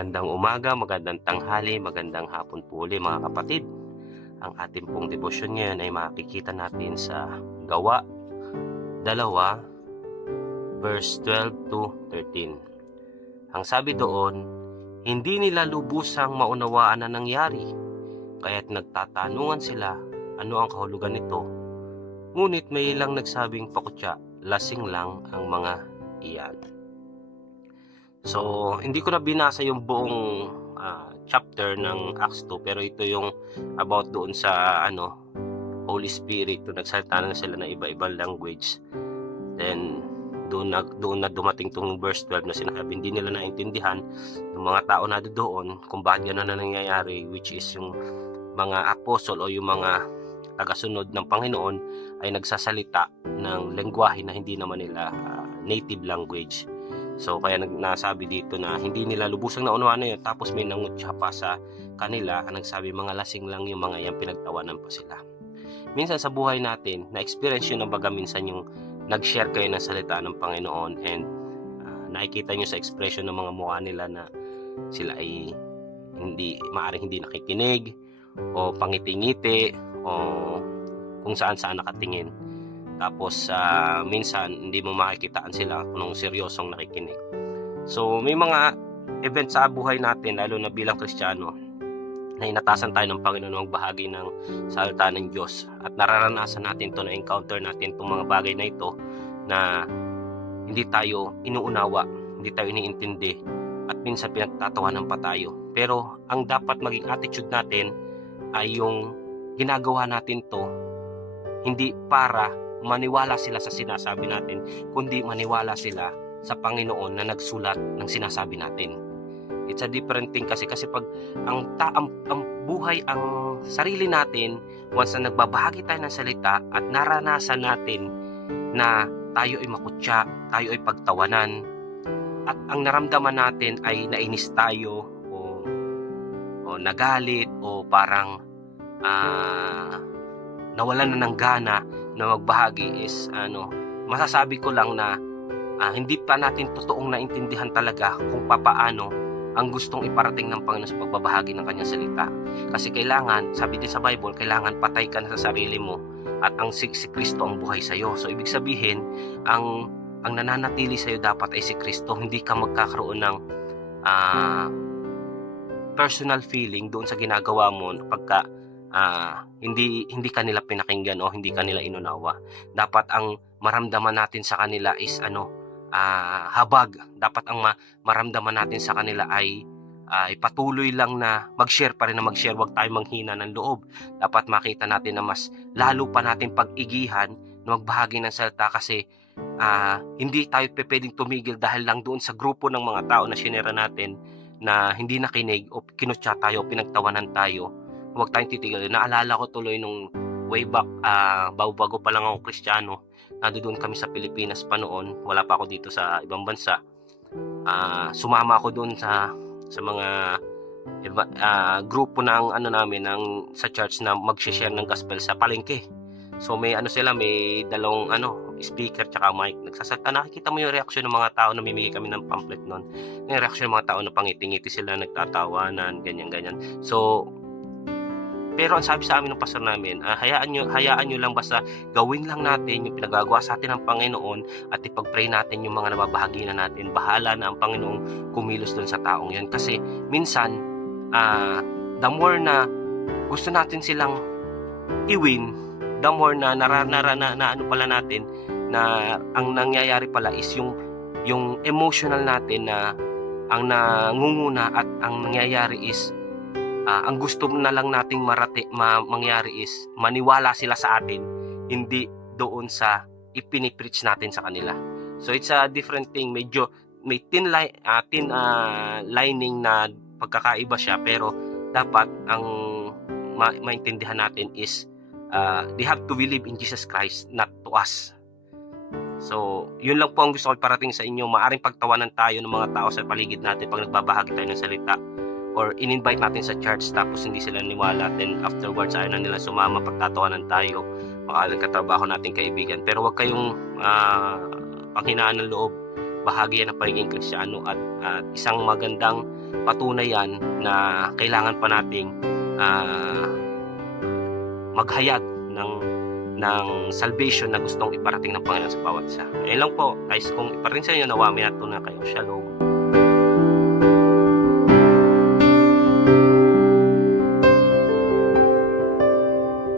Magandang umaga, magandang tanghali, magandang hapon po uli mga kapatid. Ang ating pong debosyon ngayon ay makikita natin sa Gawa 2 verse 12 to 13. Ang sabi doon, hindi nila lubusang maunawaan na nangyari, kaya't nagtatanungan sila ano ang kahulugan nito. Ngunit may ilang nagsabing pakutya, lasing lang ang mga iyan. So, hindi ko na binasa yung buong chapter ng Acts 2, pero ito yung about doon sa Holy Spirit. Doon nagsalita na sila ng iba-ibang language. Then, doon na dumating tong verse 12 na sinabi, hindi nila naintindihan yung mga tao na doon kung bakit gano'n na nangyayari, which is yung mga apostol o yung mga tagasunod ng Panginoon ay nagsasalita ng lengguwahe na hindi naman nila native language. So kaya nasabi dito na hindi nila lubusang naunawaan na yun, tapos may nangutya pa sa kanila, nagsabi mga lasing lang yung mga yan, pinagtawanan pa sila. Minsan sa buhay natin, na-experience yun na baga minsan yung nag-share kayo ng salita ng Panginoon and nakikita nyo sa expression ng mga mukha nila na sila ay maaring hindi nakikinig o pangiti-ngiti o kung saan-saan nakatingin. Tapos minsan hindi mo makikitaan sila kung seryosong nakikinig. So may mga event sa buhay natin, lalo na bilang Kristiyano, na inatasan tayo ng Panginoon magbahagi ng salita ng Diyos. At nararanasan natin to, na-encounter natin itong mga bagay na ito na hindi tayo inuunawa, hindi tayo iniintindi, at minsan pinagtatawanan pa tayo. Pero ang dapat maging attitude natin ay yung ginagawa natin to hindi para maniwala sila sa sinasabi natin, kundi maniwala sila sa Panginoon na nagsulat ng sinasabi natin. It's a different thing kasi pag ang buhay, ang sarili natin, once na nagbabahagi tayo ng salita at naranasan natin na tayo ay makutya, tayo ay pagtawanan, at ang naramdaman natin ay nainis tayo o nagalit o parang nawalan na ng gana na magbahagi, is masasabi ko lang na hindi pa natin totoong naintindihan talaga kung papaano ang gustong iparating ng Panginoon sa pagbabahagi ng kanyang salita. Kasi kailangan, sabi din sa Bible, kailangan patay ka na sa sarili mo at ang si Kristo ang buhay sa iyo. So ibig sabihin, ang nananatili sa iyo dapat ay si Kristo. Hindi ka magkakaroon ng personal feeling doon sa ginagawa mo pagka hindi kanila pinakinggan o hindi kanila inunawa. Dapat ang maramdaman natin sa kanila is habag. Dapat ang maramdaman natin sa kanila ay patuloy lang na mag-share pa rin na mag-share. Huwag tayo manghina ng loob. Dapat makita natin na mas lalo pa natin pag-igihan na magbahagi ng salita, kasi hindi tayo pwedeng tumigil dahil lang doon sa grupo ng mga tao na sinera natin na hindi nakinig o kinutya tayo o pinagtawanan tayo. Huwag tayong titigil. Naalala ko tuloy nung way back, bago pa lang ako Kristiyano, nandoon kami sa Pilipinas pa noon, wala pa ako dito sa ibang bansa. Sumama ako doon sa mga grupo ng namin sa church na mag-share ng gospel sa palengke. So may may dalawang speaker tsaka mic, nagsasalita. Nakikita mo yung reaksyon ng mga tao, namimigay kami ng pamphlet noon. Yung reaksyon ng mga tao na pangiti-ngiti sila, nagtatawanan, ganyan. So pero ang sabi sa amin ng pastor namin, hayaan nyo lang, basta gawin lang natin yung pinagagawa sa atin ng Panginoon at ipag-pray natin yung mga nababahagi na natin. Bahala na ang Panginoong kumilos doon sa taong yun. Kasi minsan, the more na gusto natin silang i-win, the more na pala natin na ang nangyayari pala is yung emotional natin na ang nangunguna, at ang nangyayari is ang gusto na lang nating mangyari is maniwala sila sa atin, hindi doon sa ipinipreach natin sa kanila. So it's a different thing. Medyo may thin lining na pagkakaiba siya, pero dapat ang maintindihan natin is they have to believe in Jesus Christ, not to us. So yun lang po ang gusto ko iparating sa inyo. Maaring pagtawanan tayo ng mga tao sa paligid natin pag nagbabahagi tayo ng salita, or in-invite natin sa church tapos hindi sila niwala, then afterwards ayaw na nila sumama, pagtatawanan tayo, makalang katrabaho natin kaibigan. Pero wag kayong panghinaan ng loob bahagi yan ng pagiging Kristiyano at isang magandang patunay yan na kailangan pa nating maghayag ng salvation na gustong iparating ng Panginoon sa bawat isa. Ayun lang po, guys, kung iparating sa inyo, nawa may natutunan kayo. Shalom.